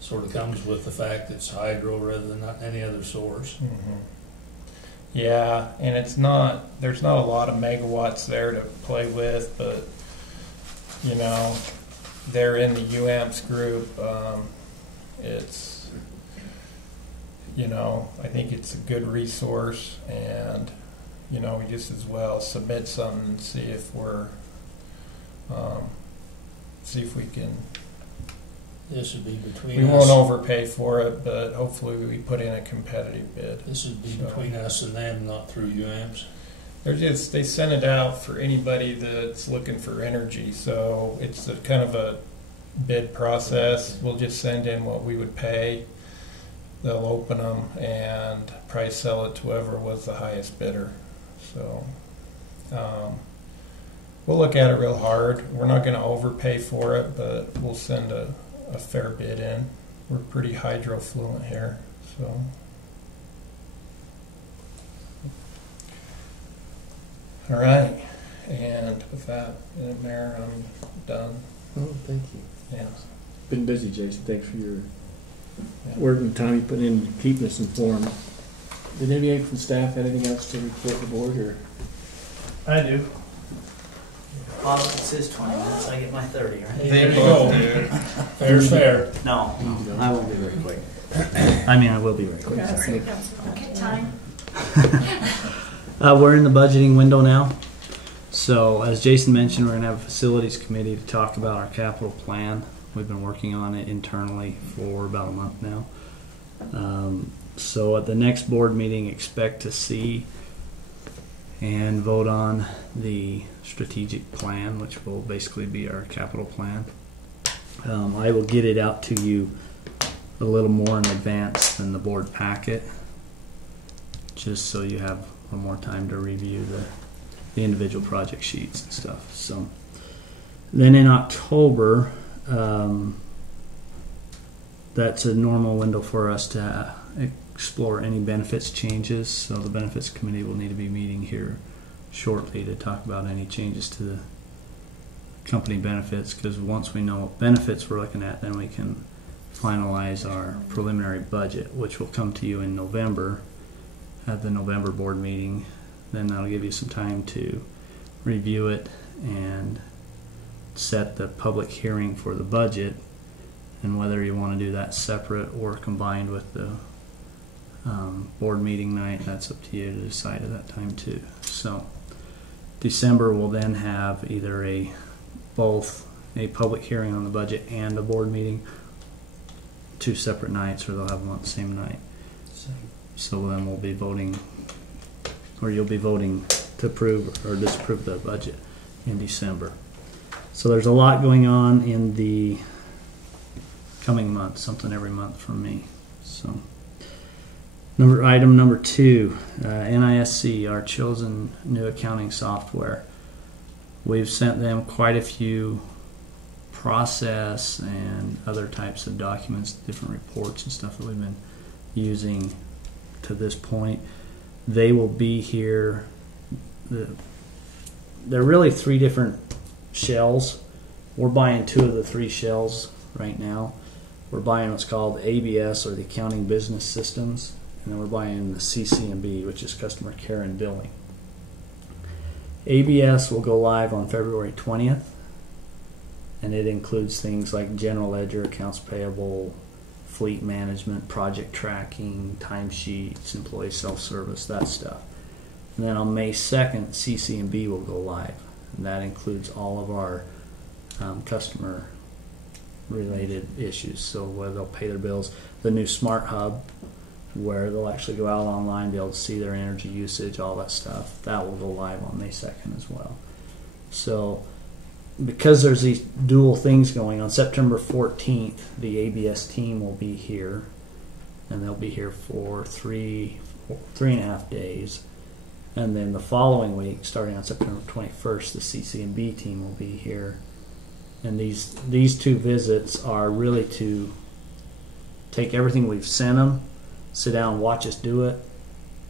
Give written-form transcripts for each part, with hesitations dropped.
Sort of comes with the fact it's hydro rather than not any other source. Mm-hmm. Yeah, and there's not a lot of megawatts there to play with, but you know, they're in the UAMPS group. It's, you know, I think it's a good resource, and you know, we just as well submit something and see if we can. This would be between We us. won't overpay for it, but hopefully we put in a competitive bid. This would be between us and them, not through UAMPS. They send it out for anybody that's looking for energy, so it's a kind of a bid process. We'll just send in what we would pay. They'll open them and price sell it to whoever was the highest bidder. So we'll look at it real hard. We're not going to overpay for it, but we'll send a fair bid in. We're pretty hydro fluent here, so. All right, and with that, Mayor, I'm done. Oh, thank you. Yeah. Been busy, Jason. Thanks for your work and time you put in keeping us informed. Did anybody from staff have anything else to report the board, or? I do. Well, it says 20 minutes. I get my 30, right? There you go. Fair's fair. No, I won't be very quick. I mean, I will be very quick. Sorry. Okay, time. We're in the budgeting window now. So, as Jason mentioned, we're going to have a facilities committee to talk about our capital plan. We've been working on it internally for about a month now. So, at the next board meeting, expect to see and vote on the strategic plan, which will basically be our capital plan. I will get it out to you a little more in advance than the board packet, just so you have more time to review the individual project sheets and stuff. So then in October, that's a normal window for us to explore any benefits changes. So the benefits committee will need to be meeting here shortly to talk about any changes to the company benefits, because once we know what benefits we're looking at, then we can finalize our preliminary budget, which will come to you in November at the November board meeting. Then that'll give you some time to review it and set the public hearing for the budget, and whether you want to do that separate or combined with the board meeting night, that's up to you to decide at that time too. So December will then have either both a public hearing on the budget and a board meeting, 2 separate nights, or they'll have them on the same night. So then we'll be voting, or you'll be voting to approve or disapprove the budget in December. So there's a lot going on in the coming months, something every month from me. So item number 2, NISC, our chosen new accounting software. We've sent them quite a few process and other types of documents, different reports and stuff that we've been using to this point. They will be here. They're really 3 different shells. We're buying 2 of the 3 shells right now. We're buying what's called ABS, or the Accounting Business Systems, and then we're buying the CC&B, which is Customer Care and Billing. ABS will go live on February 20th, and it includes things like general ledger, accounts payable, fleet management, project tracking, timesheets, employee self-service, that stuff. And then on May 2nd, CC&B will go live, and that includes all of our customer related issues. So whether they'll pay their bills, the new Smart Hub, where they'll actually go out online, be able to see their energy usage, all that stuff, that will go live on May 2nd as well. So because there's these dual things going on, September 14th, the ABS team will be here, and they'll be here for three and a half days. And then the following week, starting on September 21st, the CC&B team will be here. And these 2 visits are really to take everything we've sent them, sit down and watch us do it,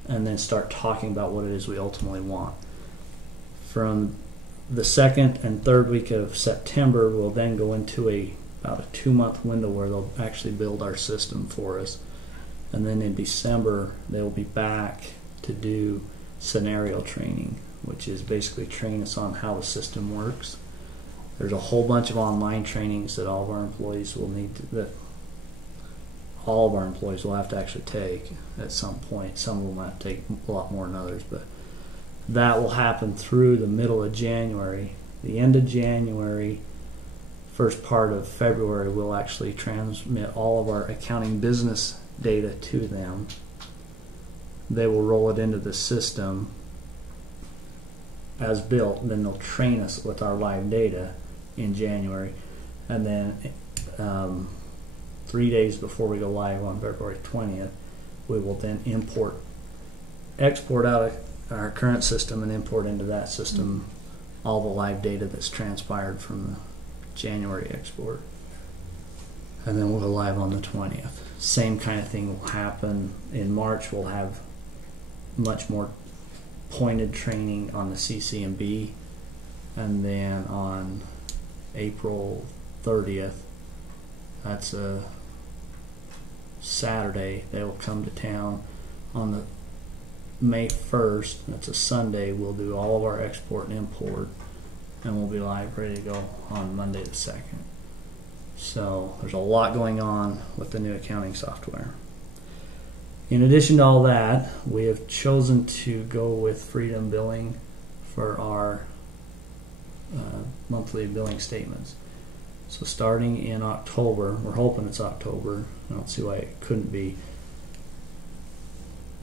and then start talking about what it is we ultimately want. From the 2nd and 3rd week of September, we'll then go into a about a 2-month window where they'll actually build our system for us. And then in December, they'll be back to do scenario training, which is basically train us on how the system works. There's a whole bunch of online trainings that all of our employees will need to, that all of our employees will have to actually take at some point. Some of them have to take a lot more than others, but that will happen through the middle of January. The end of January, first part of February, we'll actually transmit all of our accounting business data to them. They will roll it into the system as built, and then they'll train us with our live data in January. And then 3 days before we go live on February 20th, we will then export out of our current system and import into that system all the live data that's transpired from the January export. And then we'll go live on the 20th. Same kind of thing will happen in March. We'll have much more pointed training on the CC&B, and then on April 30th, that's a Saturday, they will come to town. On the May 1st, that's a Sunday, we'll do all of our export and import, and we'll be live ready to go on Monday the 2nd. So there's a lot going on with the new accounting software. In addition to all that, we have chosen to go with Freedom Billing for our monthly billing statements. So starting in October, we're hoping it's October, I don't see why it couldn't be,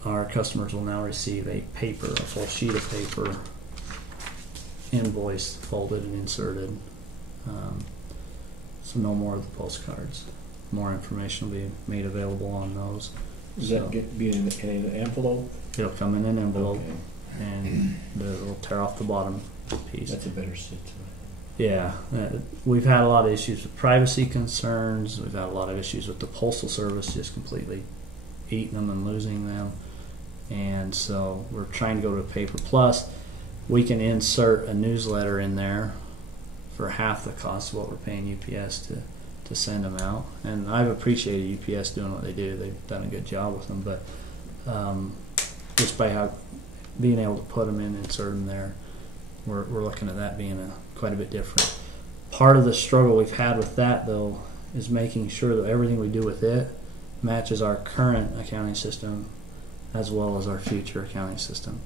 our customers will now receive a full sheet of paper, invoice folded and inserted. So no more of the postcards. More information will be made available on those. Does that be in an envelope? It'll come in an envelope, Okay. and it'll tear off the bottom piece. That's a better system. Yeah, we've had a lot of issues with privacy concerns. We've had a lot of issues with the Postal Service just completely eating them and losing them. And so we're trying to go to paper. Plus, we can insert a newsletter in there for half the cost of what we're paying UPS to send them out. And I've appreciated UPS doing what they do. They've done a good job with them. But just by being able to put them in, insert them there, we're looking at that being quite a bit different. Part of the struggle we've had with that, though, is making sure that everything we do with it matches our current accounting system as well as our future accounting system.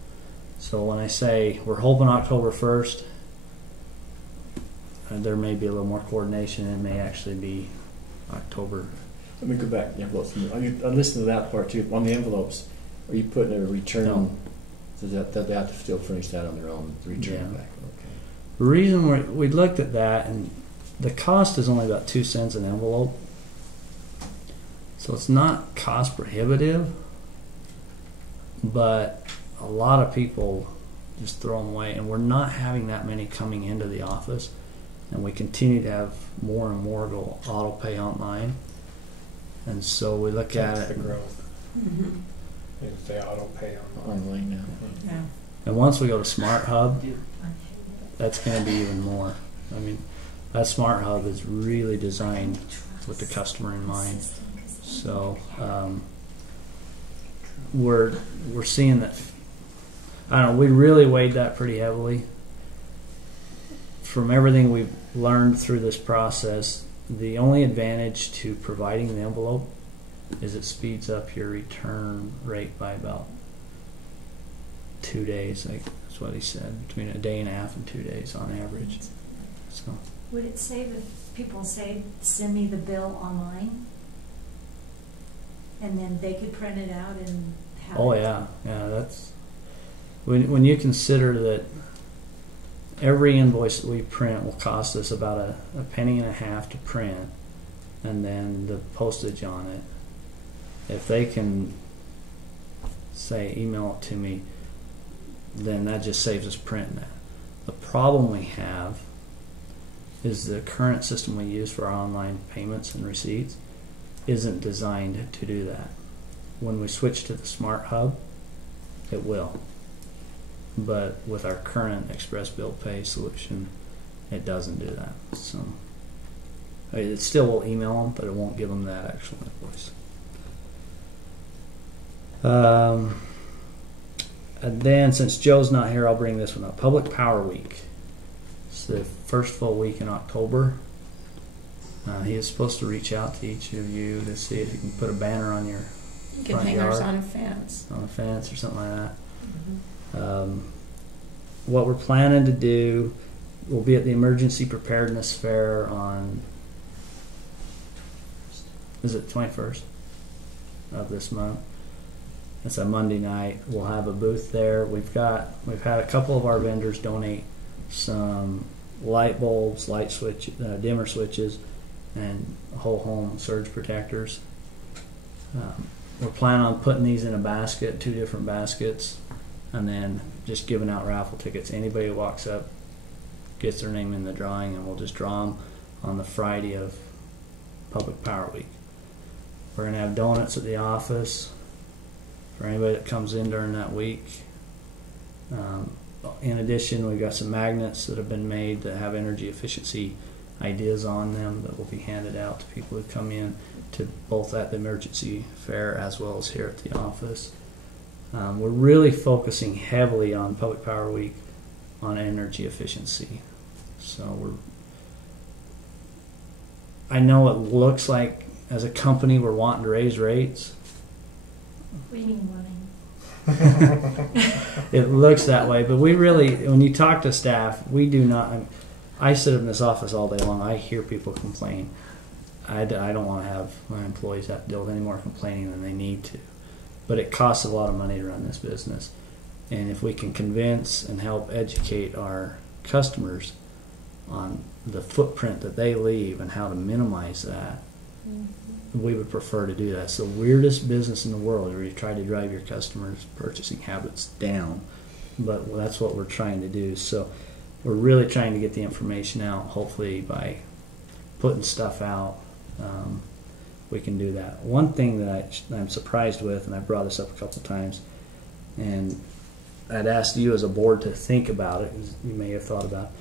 So when I say we're hoping October 1st, there may be a little more coordination. It may actually be October. Let me go back. Yeah, well, I listened to that part too. On the envelopes, are you putting a return? No. So that they have to still furnish that on their own, the return Yeah. back. Okay. The reason we looked at that, and the cost is only about 2 cents an envelope, so it's not cost prohibitive, but a lot of people just throw them away, and we're not having that many coming into the office, and we continue to have more and more go auto pay online, and so we look That's at the it. growth. Mm-hmm. Is the auto pay online. Online now. Yeah. And once we go to Smart Hub, that's going to be even more. I mean, that Smart Hub is really designed with the customer in mind. So we're seeing that. I don't know. We really weighed that pretty heavily. From everything we've learned through this process, the only advantage to providing the envelope is it speeds up your return rate by about 2 days. Like that's what he said, between a day and a half and 2 days on average. So Would it save if people say, send me the bill online? And then they could print it out and have oh it? yeah, that's when you consider that every invoice that we print will cost us about a penny and a half to print, and then the postage on it. If they can say email it to me, then that just saves us printing that. The problem we have is the current system we use for our online payments and receipts isn't designed to do that. When we switch to the Smart Hub, it will. But with our current Express Bill Pay solution, it doesn't do that. So It still will email them, but it won't give them that actual invoice. And then, since Joe's not here, I'll bring this one up. Public Power Week. It's the first full week in October. He is supposed to reach out to each of you to see if you can put a banner on your You can front hang ours yard, on a fence. on a fence or something like that. Mm-hmm. What we're planning to do, we'll be at the Emergency Preparedness Fair on, is it 21st of this month? It's a Monday night. We'll have a booth there. We've had a couple of our vendors donate some light bulbs, light switch, dimmer switches, and whole home surge protectors. We're planning on putting these in a basket, 2 different baskets, and then just giving out raffle tickets. Anybody who walks up gets their name in the drawing, and we'll just draw them on the Friday of Public Power Week. We're going to have donuts at the office for anybody that comes in during that week. In addition, we've got some magnets that have been made that have energy efficiency ideas on them that will be handed out to people who come in to both at the emergency fair as well as here at the office. We're really focusing heavily on Public Power Week on energy efficiency. So I know it looks like as a company we're wanting to raise rates. We mean wanting. It looks that way, but we really, when you talk to staff, we do not. I sit in this office all day long. I hear people complain. I don't want to have my employees have to deal with any more complaining than they need to. But it costs a lot of money to run this business. And if we can convince and help educate our customers on the footprint that they leave and how to minimize that, we would prefer to do that. It's the weirdest business in the world where you try to drive your customers' purchasing habits down. But that's what we're trying to do. So we're really trying to get the information out. Hopefully by putting stuff out, we can do that. One thing that I'm surprised with, and I brought this up a couple times, and I'd asked you as a board to think about it, as you may have thought about it.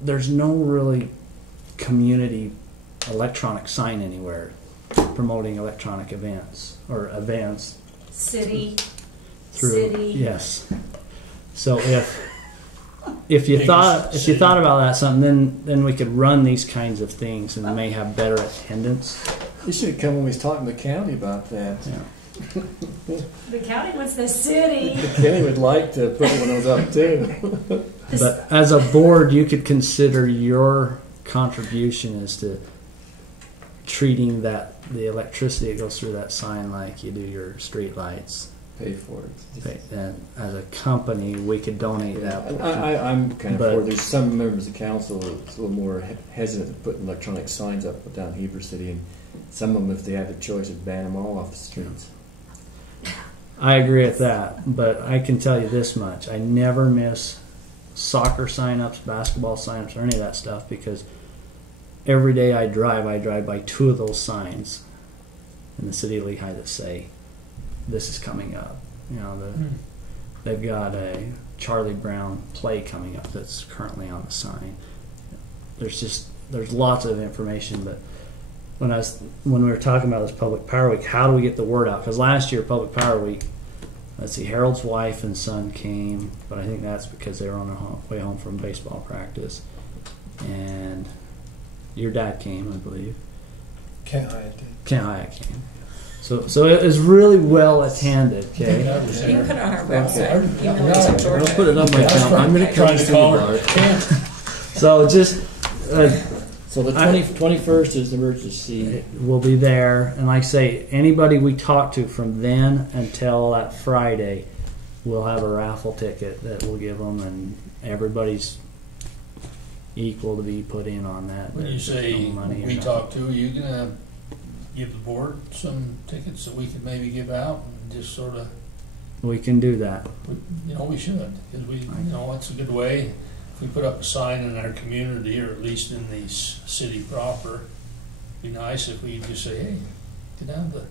There's no really community electronic sign anywhere promoting electronic events or events City. through City. yes. So if you thought about that something, then we could run these kinds of things and may have better attendance. You should have come when we was talking to the county about that. Yeah. The county wants the city. The county would like to put one of those up too. But as a board, you could consider your contribution as to treating the electricity that goes through that sign like you do your street lights. Pay for it. And as a company, we could donate that. I'm kind of But- for. There's some members of council that's a little more hesitant to put electronic signs up down Heber City, and some of them, if they had the choice, would ban them all off the streets. I agree with that, but I can tell you this much. I never miss soccer sign-ups, basketball sign-ups, or any of that stuff because every day I drive by 2 of those signs in the city of Lehigh that say, this is coming up. You know, they've got a Charlie Brown play coming up that's currently on the sign. There's lots of information, but when we were talking about this Public Power Week, how do we get the word out? Because last year, Public Power Week, let's see, Harold's wife and son came, but I think that's because they were on their way home from baseball practice. And your dad came, I believe. Kent Hyatt came. So it was really well attended, okay? You can put it on our website. Okay. Email it to I'll Georgia. put it on my account. I'm going to come Trying to see call about it. So just So the 21st is the emergency. we'll be there, and like I say, anybody we talk to from then until that Friday, we'll have a raffle ticket that we'll give them, and everybody's equal to be put in on that. When you There's say no money or we nothing. talk to, are you gonna give the board some tickets that we could maybe give out and just sort of, We can do that. we should, because it's a good way. If we put up a sign in our community, or at least in the city proper, it'd be nice if we just say, hey, get down to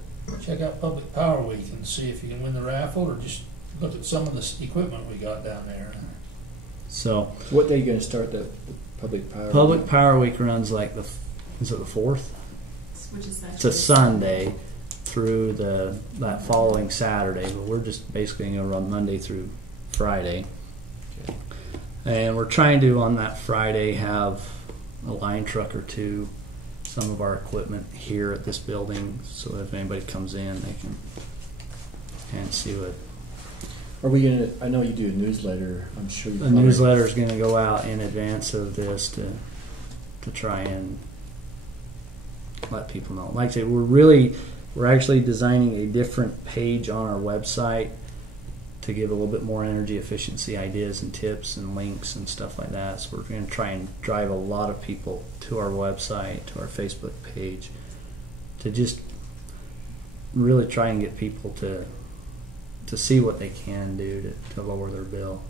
check out Public Power Week and see if you can win the raffle, or just look at some of the equipment we got down there. So What day are you going to start Public Power. Public Power Week runs like is it the 4th? Which is It's a Sunday through that following Saturday, but we're just basically going to run Monday through Friday. Okay. And we're trying to, on that Friday, have a line truck or two, some of our equipment here at this building, so that if anybody comes in, they can and see what. Are we gonna? I know you do a newsletter. I'm sure you. The newsletter is going to go out in advance of this to try and let people know. Like I say, we're actually designing a different page on our website to give a little bit more energy efficiency ideas and tips and links and stuff like that. So we're going to try and drive a lot of people to our website, to our Facebook page, to just really try and get people to see what they can do to lower their bill.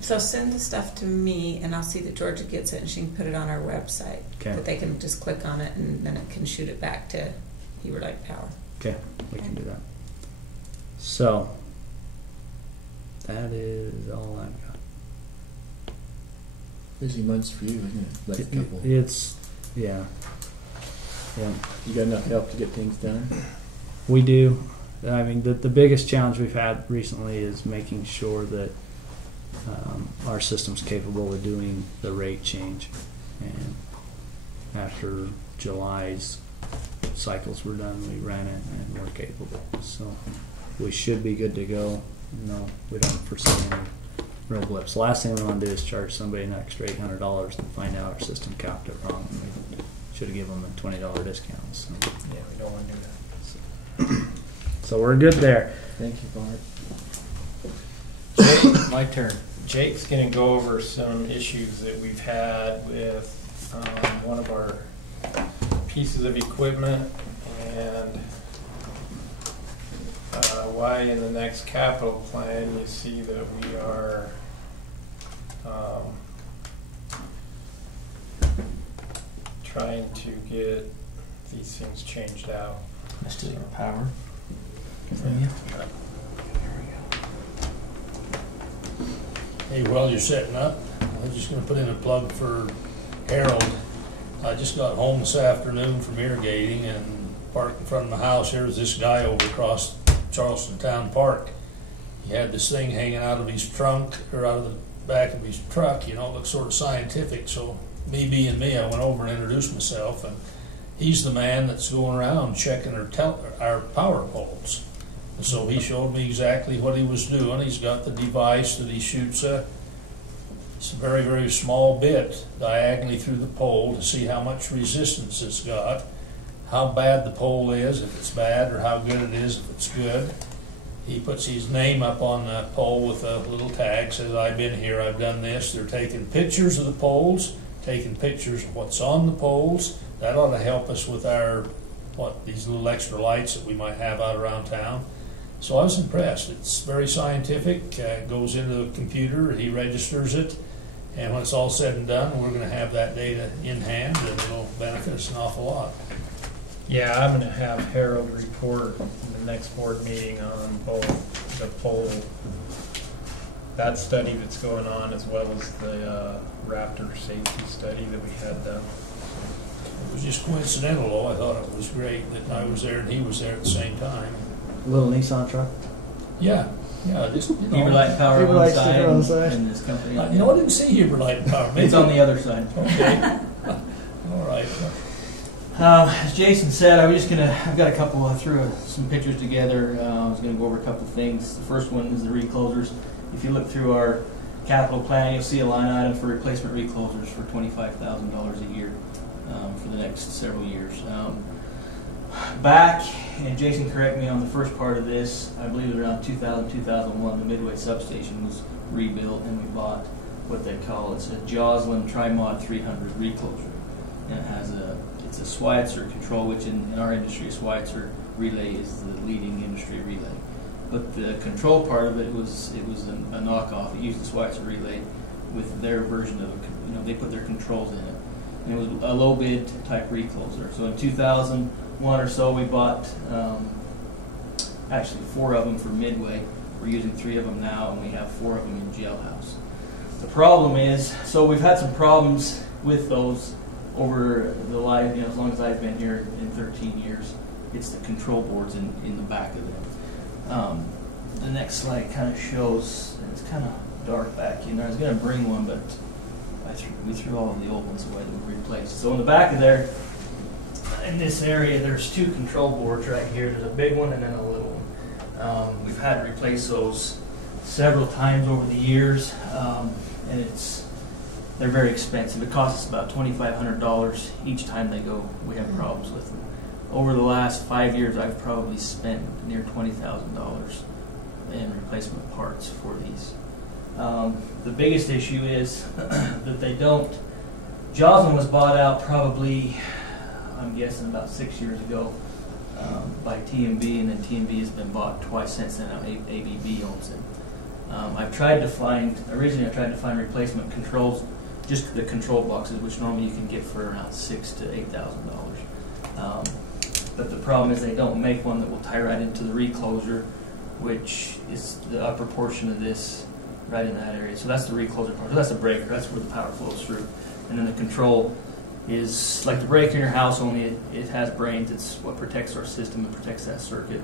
So send the stuff to me, and I'll see that Georgia gets it, and she can put it on our website. Okay. That they can just click on it, and then it can shoot it back to Heber Light Power. Okay, we can do that. So that is all I've got. Busy months for you, isn't it? Like a couple. It's yeah. You got enough help to get things done? We do. I mean, the biggest challenge we've had recently is making sure that our system's capable of doing the rate change. And after July's cycles were done, we ran it and we're capable. So we should be good to go. No, we don't foresee any real blips. The last thing we want to do is charge somebody an extra $800 and find out our system calced it wrong. We should have given them a $20 discount. So. Yeah, we don't want to do that. So we're good there. Thank you, Bart. Jake, my turn. Jake's going to go over some issues that we've had with one of our pieces of equipment and why in the next capital plan you see that we are trying to get these things changed out. Mr. Power. Hey, while you're setting up, I'm just going to put in a plug for Harold. I just got home this afternoon from irrigating and parked in front of my house. Here was this guy over across Charleston Town Park. He had this thing hanging out of his trunk, or out of the back of his truck. You know, it looked sort of scientific. So me being me, I went over and introduced myself, and he's the man that's going around checking our power poles. And so he showed me exactly what he was doing. He's got the device that he shoots it's a very, very small bit diagonally through the pole to see how much resistance it's got, how bad the pole is, if it's bad, or how good it is if it's good. He puts his name up on the pole with a little tag, says, I've been here, I've done this. They're taking pictures of the poles, taking pictures of what's on the poles. That ought to help us with these little extra lights that we might have out around town. So I was impressed. It's very scientific. It goes into the computer, he registers it, and when it's all said and done, we're going to have that data in hand, and it'll benefit us an awful lot. Yeah, I'm going to have Harold report in the next board meeting on both the pole, that study that's going on, as well as the Raptor safety study that we had done. It was just coincidental, though. I thought it was great that I was there and he was there at the same time. Little Nissan truck. Yeah, just, you know. Heber Light Power Heber on Light the side, sticker on the side. and this company. You know, I didn't see Heber Light Power. Maybe. It's on the other side. Okay. All right. As Jason said, I've got a couple, I threw some pictures together. I was going to go over a couple things. The first one is the reclosers. If you look through our capital plan, you'll see a line item for replacement reclosers for $25,000 a year for the next several years. Back, and Jason, correct me on the first part of this, I believe it was around 2000, 2001, the Midway substation was rebuilt, and we bought what they call, it's a Joslin Trimod 300 recloser. And it has it's a Schweitzer control, which in our industry, a Schweitzer relay is the leading industry relay. But the control part of it was a knockoff. It used the Schweitzer relay with their version of it. They put their controls in it. And it was a low bid type recloser. So in 2001 or so, we bought actually 4 of them for Midway. We're using 3 of them now, and we have 4 of them in Jailhouse. The problem is, so we've had some problems with those over the life, as long as I've been here in 13 years. It's the control boards in the back of them. The next slide kind of shows, it's kind of dark back in there. I was going to bring one, but we threw all of the old ones away that we replaced. So in the back of there, in this area, there's two control boards right here. There's a big one and then a little one. We've had to replace those several times over the years, and they're very expensive. It costs us about $2,500 each time they go. We have problems with them. Over the last 5 years, I've probably spent near $20,000 in replacement parts for these. The biggest issue is that they don't. Joslin was bought out probably, I'm guessing, about 6 years ago by TMB, and then TMB has been bought twice since then. Now ABB owns it. Originally I tried to find replacement controls, just the control boxes, which normally you can get for around $6,000 to $8,000. But the problem is they don't make one that will tie right into the recloser, which is the upper portion of this, right in that area. So that's the recloser part. So that's the breaker. That's where the power flows through. And then the control is like the breaker in your house, only it has brains. It's what protects our system and protects that circuit.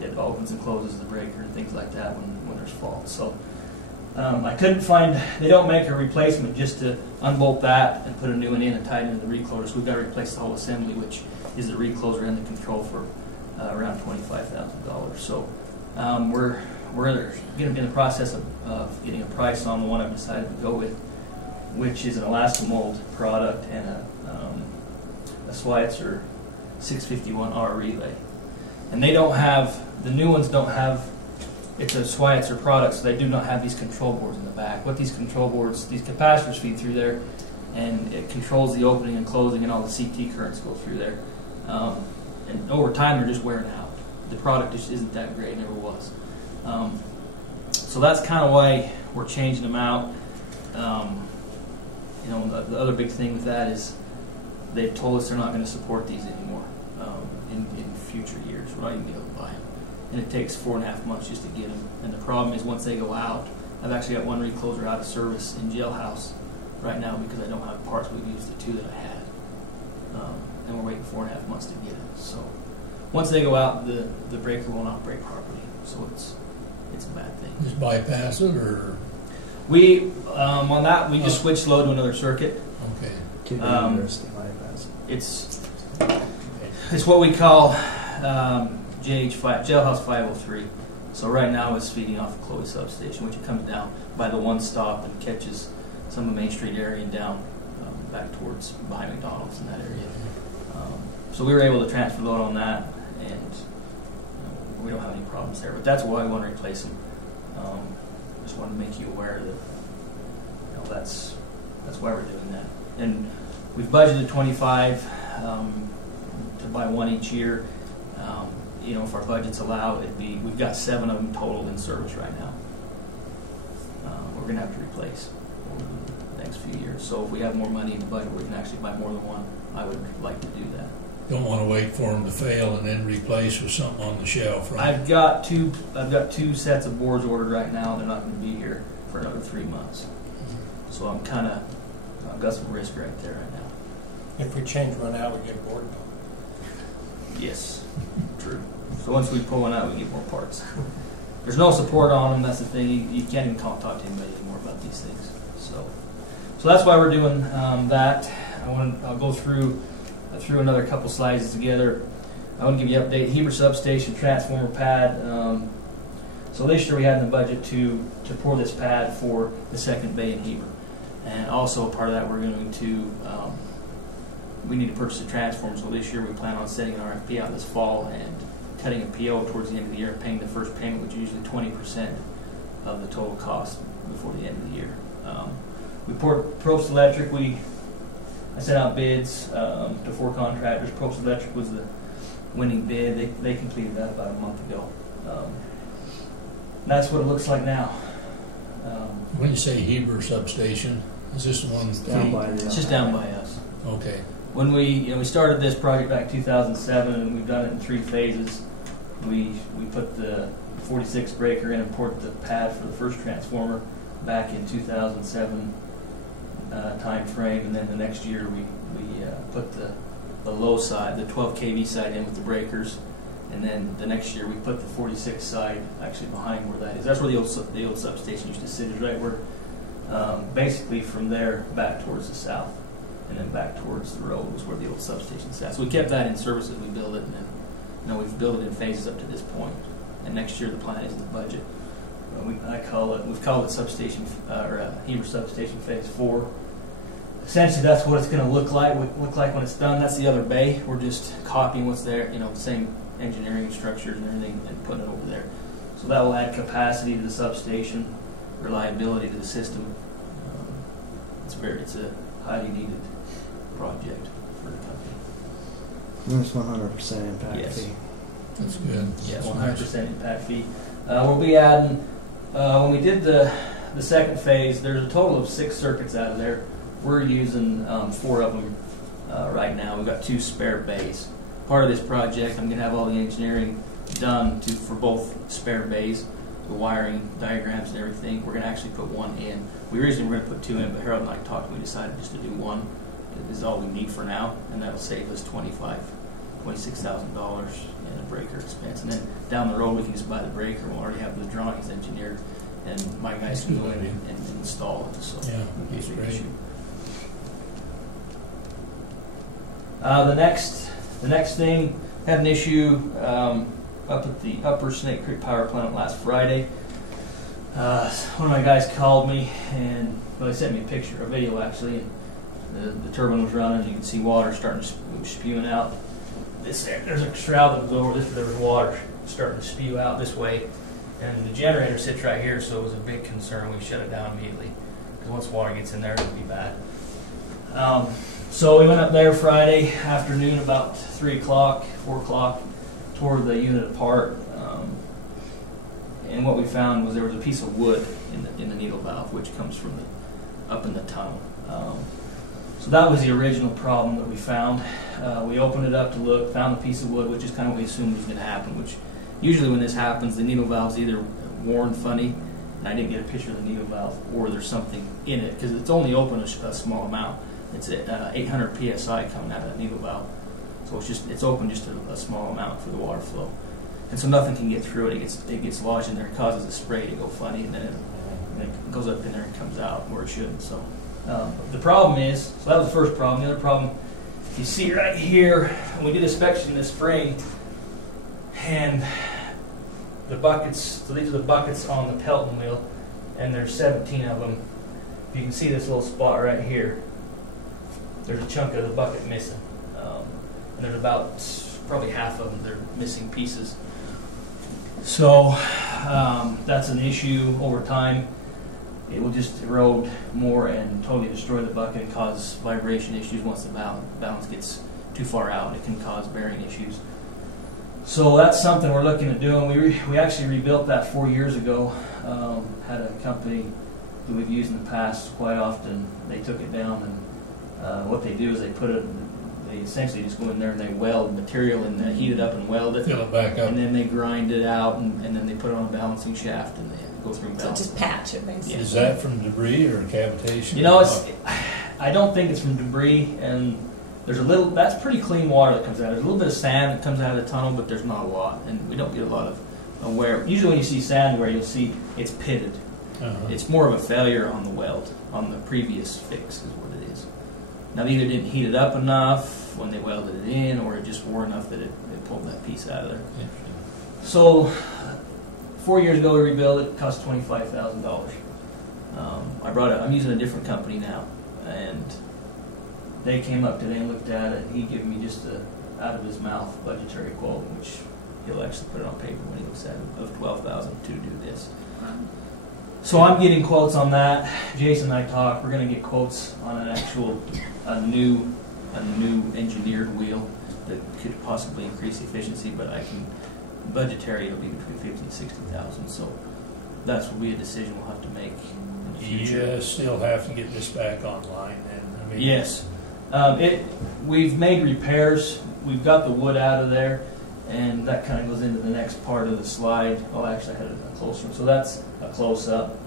It opens and closes the breaker and things like that when there's faults. So I couldn't find, they don't make a replacement just to unbolt that and put a new one in and tie it into the recloser. So we've got to replace the whole assembly, which is the recloser and the control, for around $25,000. So we're going to be in the process of getting a price on the one I've decided to go with, which is an Elastomold product and a Schweitzer 651R relay. And they don't have, the new ones don't have, it's a Schweitzer product, so they do not have these control boards in the back. What these control boards, these capacitors feed through there, and it controls the opening and closing, and all the CT currents go through there. And over time, they're just wearing out. The product just isn't that great, never was. So that's kind of why we're changing them out. The other big thing with that is they've told us they're not going to support these anymore in future years. We're not even going to be able to buy them. And it takes 4.5 months just to get them. And the problem is once they go out, I've actually got one recloser out of service in Jailhouse right now because I don't have parts. We've used the two that I had. And we're waiting 4.5 months to get it. So once they go out, the breaker will not break properly. So it's a bad thing. Just bypass it, or? We, on that, we just switched load to another circuit. Okay. It's what we call JH5, Jailhouse 503. So right now it's feeding off the Chloe substation, which comes down by the one stop and catches some of the Main Street area and down back towards behind McDonald's in that area. So we were able to transfer load on that, and we don't have any problems there. But that's why we want to replace them. Just want to make you aware that that's why we're doing that. And we've budgeted 25 to buy one each year. If our budgets allow, we've got 7 of them total in service right now. We're going to have to replace over the next few years. So if we have more money in the budget, we can actually buy more than one. I would like to do that. Don't want to wait for them to fail and then replace with something on the shelf, right? I've got two sets of boards ordered right now. They're not going to be here for another 3 months. So I've got some risk right there right now. If we change one out, we get a board. Yes, true. So once we pull one out, we get more parts. There's no support on them. That's the thing. You can't even talk to anybody anymore about these things. So that's why we're doing that. I'll go through another couple slides together. I want to give you an update. Heber substation transformer pad. So this year we had in the budget to pour this pad for the second bay in Heber. And also part of that we're going to we need to purchase a transformer. So this year we plan on setting an RFP out this fall and cutting a PO towards the end of the year and paying the first payment, which is usually 20% of the total cost before the end of the year. We poured Probst Electric. I sent out bids to 4 contractors. Probst Electric was the winning bid. They completed that about a month ago. That's what it looks like now. When you say Heber substation, is this the one Down by It's just down by us. Okay. When we started this project back in 2007, and we've done it in 3 phases. We put the 46 breaker in and poured the pad for the first transformer. back in 2007 time frame, and then the next year we put the low side, the 12 kV side in with the breakers, and then the next year we put the 46 side actually behind where that is. That's where the old substation used to sit, is right where basically from there back towards the south, and then back towards the road was where the old substation sat. So we kept that in service as we built it, and then we've built it in phases up to this point. And next year the plan is in the budget. We've called it substation Heber substation phase 4. Essentially, that's what it's going to look like when it's done. That's the other bay. We're just copying what's there, the same engineering structures and everything, and putting it over there. So that will add capacity to the substation, reliability to the system. It's a highly needed project for the company. There's 100% impact Yes. fee. That's good. Yeah, That's 100% impact fee. We'll be adding, when we did the second phase, there's a total of 6 circuits out of there. We're using 4 of them right now. We've got 2 spare bays. Part of this project, I'm going to have all the engineering done for both spare bays, the wiring diagrams and everything. We're going to actually put 1 in. We originally were going to put 2 in, but Harold and I talked and we decided just to do 1. This is all we need for now, and that'll save us $26,000 in a breaker expense. And then down the road, we can just buy the breaker. We'll already have the drawings engineered, and my guys can go in and install it. So Yeah, it'll be a that's big great. issue. The next thing, had an issue up at the Upper Snake Creek Power Plant last Friday. One of my guys called me, and they sent me a video actually, and the turbine was running. You can see water starting to spewing out. There's a shroud that was over this. There was water starting to spew out this way, and the generator sits right here, so it was a big concern. We shut it down immediately because once water gets in there, it'll be bad. So we went up there Friday afternoon about 3 o'clock, 4 o'clock, tore the unit apart, and what we found was there was a piece of wood in the needle valve, which comes from up in the tunnel. So that was the original problem that we found. We opened it up to look, found the piece of wood, which is kind of what we assumed was going to happen, which usually when this happens, the needle valve's either worn funny, and I didn't get a picture of the needle valve, or there's something in it, because it's only open a small amount. It's at 800 psi coming out of that needle valve. So it's open just a small amount for the water flow. And so nothing can get through it. It gets lodged in there, it causes the spray to go funny, and then it goes up in there and comes out where it shouldn't. So the problem is, so that was the first problem. The other problem, you see right here, when we did inspection in this spring, and the buckets, so these are the buckets on the Pelton wheel, and there's 17 of them. You can see this little spot right here. There's a chunk of the bucket missing. And there's about probably half of them that are missing pieces. So that's an issue over time. It will just erode more and totally destroy the bucket and cause vibration issues once the balance gets too far out. It can cause bearing issues. So that's something we're looking at doing. We actually rebuilt that 4 years ago. Had a company that we've used in the past quite often. They took it down, and what they do is they essentially just go in there and they weld material and heat it up and weld it. Fill it back up. And then they grind it out, and then they put it on a balancing shaft and they go through and So balance just it. patch it, basically. Is that from debris or cavitation? I don't think it's from debris, and that's pretty clean water that comes out. There's a little bit of sand that comes out of the tunnel, but there's not a lot, and we don't get a lot of wear. Usually when you see sand wear, you'll see it's pitted. It's more of a failure on the weld, on the previous fix is what it is. Now they either didn't heat it up enough when they welded it in, or it just wore enough that it pulled that piece out of there. So 4 years ago we rebuilt it. It cost $25,000. I'm using a different company now, and they came up today and looked at it. He gave me just out of his mouth budgetary quote, which he'll actually put it on paper when he looks at it, of $12,000 to do this. So I'm getting quotes on that. Jason and I talked. We're going to get quotes on a new engineered wheel that could possibly increase efficiency, but budgetary it'll be between $50,000 and $60,000. So that's will be a decision we'll have to make in the future. You still have to get this back online then. Yes. We've made repairs. We've got the wood out of there, and that kind of goes into the next part of the slide. Oh, actually, I had a closer one. So that's a close-up.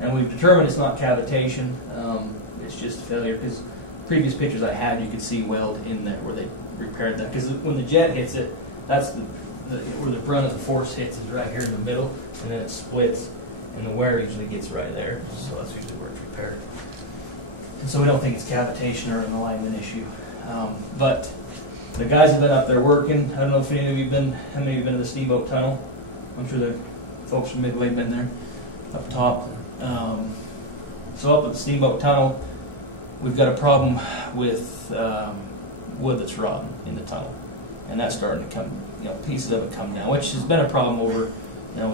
And we've determined it's not cavitation, it's just failure, because previous pictures I had, you could see weld in there where they repaired that. Because when the jet hits it, that's where the brunt of the force hits is right here in the middle, and then it splits, and the wear usually gets right there. So that's usually where it's repaired. And so we don't think it's cavitation or an alignment issue. But the guys have been up there working. I don't know if any of you been, how many of you been to the Steamboat Tunnel? I'm sure the folks from Midway have been there, up top. So up at the Steamboat Tunnel, we've got a problem with wood that's rotten in the tunnel, and that's starting to come, pieces of it come down, which has been a problem over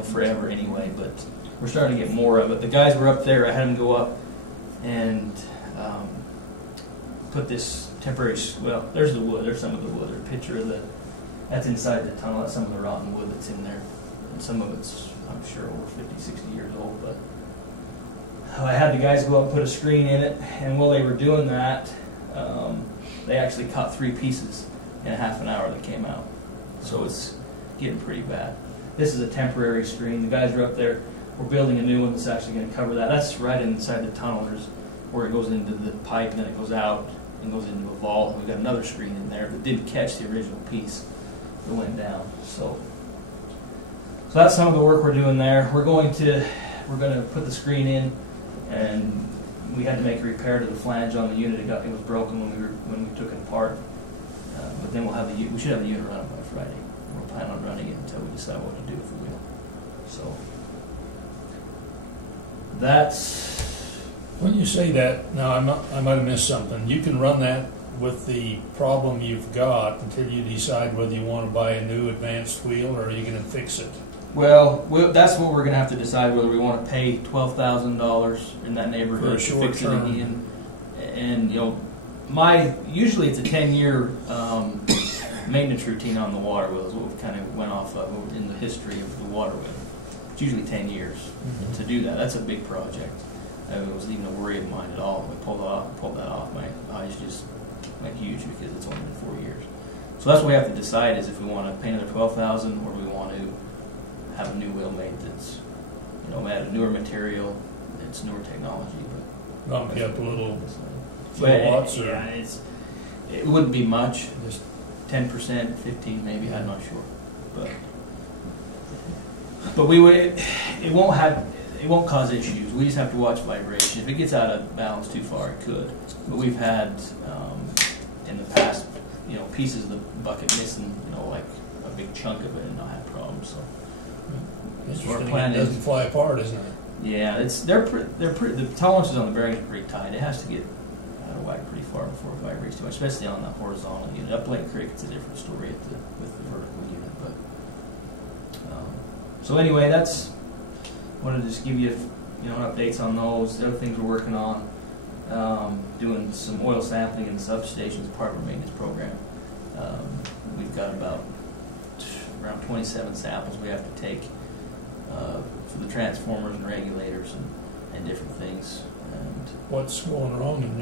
forever anyway. But we're starting to get more of it. The guys were up there. I had them go up and put this temporary. Well, there's the wood. There's some of the wood. There's a picture of that's inside the tunnel. That's some of the rotten wood that's in there, and some of it's, I'm sure, over 50, 60 years old. But I had the guys go up and put a screen in it, and while they were doing that, they actually cut 3 pieces in a half an hour that came out. So it's getting pretty bad. This is a temporary screen. The guys are up there. We're building a new one that's actually going to cover that. That's right inside the tunnel. There's where it goes into the pipe, and then it goes out and goes into a vault. We've got another screen in there that didn't catch the original piece that went down. So that's some of the work we're doing there. We're going to put the screen in. And we had to make a repair to the flange on the unit. It was broken when we took it apart. But then we should have the unit running by Friday. We're planning on running it until we decide what to do if we will. So that's. When you say that, now I might have missed something. You can run that with the problem you've got until you decide whether you want to buy a new advanced wheel or are you going to fix it. Well, that's what we're going to have to decide, whether we want to pay $12,000 in that neighborhood to fix it again. And usually it's a 10-year maintenance routine on the water wheel is what we kind of went off of in the history of the water wheel. It's usually 10 years to do that. That's a big project. It wasn't even a worry of mine at all. We pulled that off. My eyes just went huge because it's only been 4 years. So that's what we have to decide, is if we want to pay another $12,000 or we want to have a new wheel made that's, made of newer material, it's newer technology, but Bump you up a little kilowatts, or it wouldn't be much, just 10%, 15 maybe. I'm not sure, but it won't cause issues. We just have to watch vibration. If it gets out of balance too far, it could. But we've had in the past, pieces of the bucket missing, like a big chunk of it, and not had problems. So. Our plan doesn't fly apart, isn't it? Yeah, the tolerances on the bearings are pretty tight. It has to get out of whack pretty far before it vibrates too much, especially on the horizontal unit. Up Lake Creek, it's a different story with the vertical unit. But so anyway, wanted to just give you updates on those. The other things we're working on, doing some oil sampling in the substations as part of our maintenance program. We've got around 27 samples we have to take for the transformers and regulators and different things. And what's going wrong in